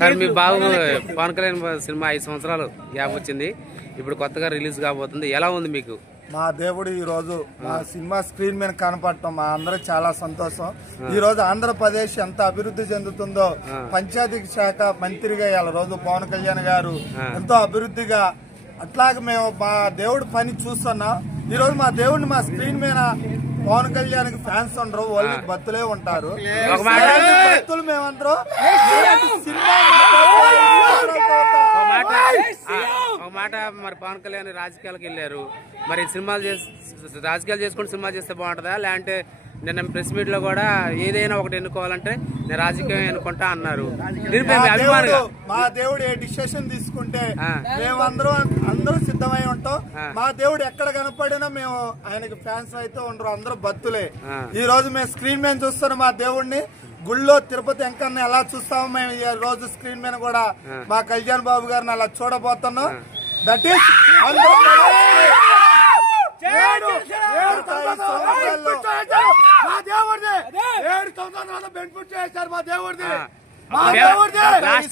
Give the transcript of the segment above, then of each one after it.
Sir మీ బాబు Pawan Kalyan cinema 5 సంవత్సరాలు gap వచ్చింది, ఇప్పుడు కొత్తగా రిలీజ్ కాబోతుంది, ఎలా ఉంది మీకు? మా దేవుడు ఈ రోజు మా సినిమా స్క్రీన్ మీద కనపడటం మా అందరికి చాలా సంతోషం. ఈ రోజు ఆంధ్రప్రదేశ్ ఎంత అభివృద్ధి చెందుతుందో పంచాయతీ శాఖ మంత్రిగా ఇవాళ రోజు పవన్ కళ్యాణ్ గారు ఎంతో అభివృద్ధిగా అట్లాగే మేము మా దేవుడి పని చూస్తున్నాం. ఈ రోజు మా దేవుడిని మా స్క్రీన్ మీద పవన్ కళ్యాణ్ కి ఫ్యాన్స్ ఉండరు, వాళ్ళు భక్తులే ఉంటారు. భక్తులు మేమందరం ఒక మాట మరి పవన్ కళ్యాణ్ రాజకీయాలకు వెళ్ళారు, మరి రాజకీయాలు చేసుకుని సినిమా చేస్తే బాగుంటుందా, లేదంటే నిన్న ప్రెస్ మీట్ లో కూడా ఏదైనా ఒకటి ఎన్నుకోవాలంటే నేను రాజకీయం ఎన్నుకుంటా అన్నారు. మా దేవుడు ఏ డిసిషన్ తీసుకుంటే మేమందరూ సిద్ధమై ఉంటాం. మా దేవుడు ఎక్కడ కనపడినా మేము ఆయనకి ఫ్యాన్స్ అయితే ఉండరు, అందరూ భక్తులే. ఈ రోజు మేము స్క్రీన్ మీద చూస్తున్నాం మా దేవుడిని. గుళ్ళో తిరుపతి వెంకన్న ఎలా చూస్తామో మేము ఈ రోజు స్క్రీన్ మీద కూడా మా కళ్యాణ్ బాబు గారిని అలా చూడబోతున్నాం. దట్ ఈస్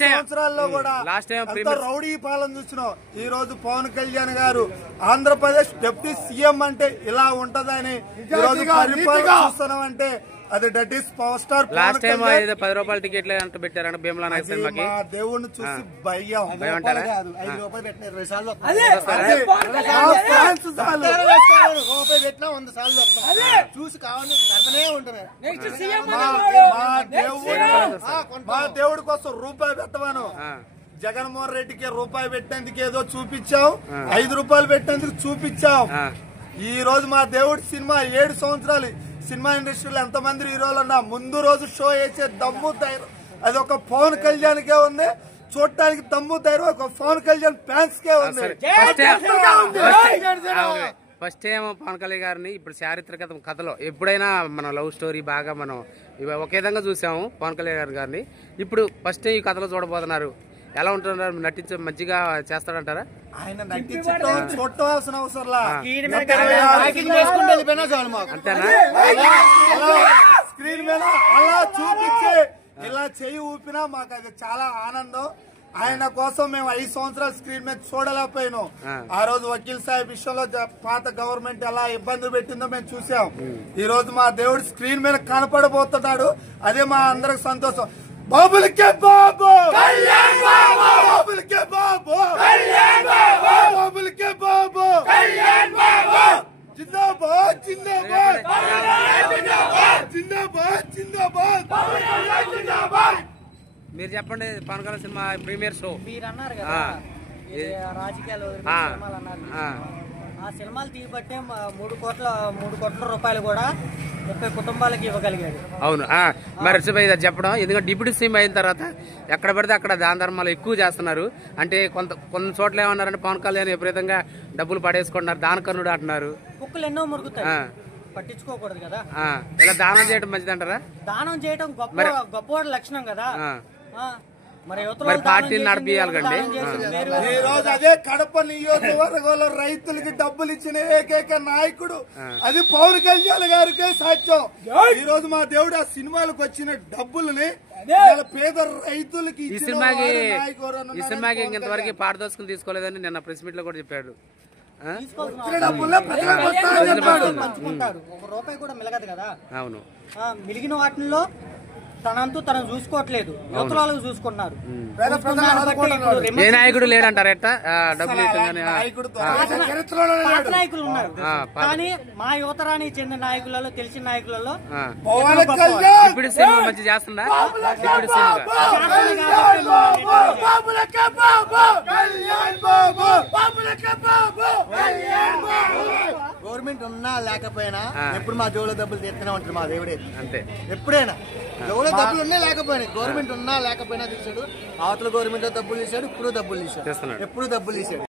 సంవత్సరాల్లో కూడా రౌడీ పాలన చూసినాం. ఈ రోజు పవన్ కళ్యాణ్ గారు ఆంధ్రప్రదేశ్ డిప్యూటీ సీఎం అంటే ఇలా ఉంటదని ఈ రోజు పరిపాలన చూస్తున్నాం అంటే అది that is power star. Last time 10 రూపాయల టికెట్లు అంటే పెట్టారంట భీమలా నాయక్ సినిమాకి. మా దేవుడిని చూసి భయం అంటారా? రూపాయలు పెట్టిన 20 సార్లు చూసి కావాలని ఉంటున్నాయి. మా దేవుడి కోసం రూపాయి పెట్టమను. జగన్మోహన్ రెడ్డికి రూపాయి పెట్టేందుకు ఏదో చూపించాం, 5 రూపాయలు పెట్టేందుకు చూపించాం. ఈ రోజు మా దేవుడి సినిమా 7 సంవత్సరాలు సినిమా ఇండస్ట్రీలో ఎంతమంది హీరోలు ఉన్నా ముందు రోజు షో వేసే దమ్ము ధైర్యం అది ఒక పవన్ కళ్యాణ్ కే ఉంది. చూడటానికి దమ్ము ధైర్యం ఒక పవన్ కళ్యాణ్ ఫ్యాన్స్ కే ఉంది. ఫస్ట్ టైం పవన్ కళ్యాణ్ గారిని ఇప్పుడు చారిత్రక కథలో ఎప్పుడైనా మన లవ్ స్టోరీ బాగా మనం ఒకే విధంగా చూసాము పవన్ కళ్యాణ్ గారిని. ఇప్పుడు ఫస్ట్ టైం ఈ కథలో చూడబోతున్నారు, ఎలా ఉంటున్నారు? నటించ మంచిగా చేస్తాడంటారా? ఆయన నటించడం చూడవలసిన అవసరంలా అంతేనా? స్క్రీన్ మీద అలా చూపించి ఇలా చేయి ఊపినా మాకు అది చాలా ఆనందం. ఆయన కోసం మేము 5 సంవత్సరాలు స్క్రీన్ మీద చూడలేకపోయినాం. ఆ రోజు వకీల్ సాహెబ్ విషయంలో పాత గవర్నమెంట్ ఎలా ఇబ్బందులు పెట్టిందో మేము చూసాం. ఈ రోజు మా దేవుడు స్క్రీన్ మీద కనపడబోతున్నాడు, అదే మా అందరికి సంతోషం. బాబులకే బాబు బాబులకే బాబు బాబులకే బాబు జిందాబాద్ జిందాబాద్ జిందాబాద్ జిందాబాద్. మీరు చెప్పండి, Pawan Kalyan cinema premiere show మీరు అన్నారు కదా, రాజకీయాలు ఆ సినిమాలు తీయబట్టే 3 కోట్ల రూపాయలు కూడా 30 కుటుంబాలకు ఇవ్వగలిగాడు. అవును, మరి చెప్పడం ఎందుకంటే డిప్యూటీ సీఎం అయిన తర్వాత ఎక్కడ పడితే అక్కడ దాన ధర్మాలు ఎక్కువ చేస్తున్నారు. అంటే కొన్ని చోట్ల ఏమన్నారంటే పవన్ కళ్యాణ్ విపరీతంగా డబ్బులు పడేసుకుంటున్నారు, దానకర్ణుడు అంటున్నారు. కుక్కలు ఎన్నో మురుగుతాయి, పట్టించుకోకూడదు కదా. ఇలా దానం చేయడం మంచిదంటారా? దానం చేయడం గొప్పవాడి లక్షణం కదా. మరి పార్టీని నడిపియాలి కండి. ఈ రోజు అదే కడప నియోజకవర్గంలో రైతులకి డబ్బులు ఇచ్చిన ఏకైక నాయకుడు అది పవన్ కళ్యాణ్ గారికే సాధ్యం. ఈ రోజు మా దేవుడు ఆ సినిమాలకు వచ్చిన డబ్బుల్ని పేద రైతులకి ఈ సినిమాకి ఇంతవరకు పారదర్శకం తీసుకోలేదని నిన్న ప్రెస్ మీట్ లో కూడా చెప్పాడు. ఒక రూపాయి కూడా మిలగదు కదా. అవును, మిలిగిన వాటిల్లో తనంతూ తను చూసుకోవట్లేదు, యువతలు చూసుకుంటున్నారు. ఏ నాయకుడు లేడంటారు ఎట్టా డబ్బులు నాయకులు ఉన్నారు, కానీ మా యువతరానికి చెందిన నాయకులలో తెలిసిన నాయకులలో ఇప్పుడు సినిమా మంచి చేస్తుందా? ఇప్పుడు గవర్నమెంట్ ఉన్నా లేకపోయినా ఎప్పుడు మా జోలో డబ్బులు తీస్తూనే ఉంటారు మా దేవుడే. అంతే, ఎప్పుడైనా జోలో డబ్బులు ఉన్నా లేకపోయినా గవర్నమెంట్ ఉన్నా లేకపోయినా తీసాడు. అవతల గవర్నమెంట్ డబ్బులు తీసాడు, ఇప్పుడు డబ్బులు తీసాడు, ఎప్పుడు డబ్బులు తీసాడు.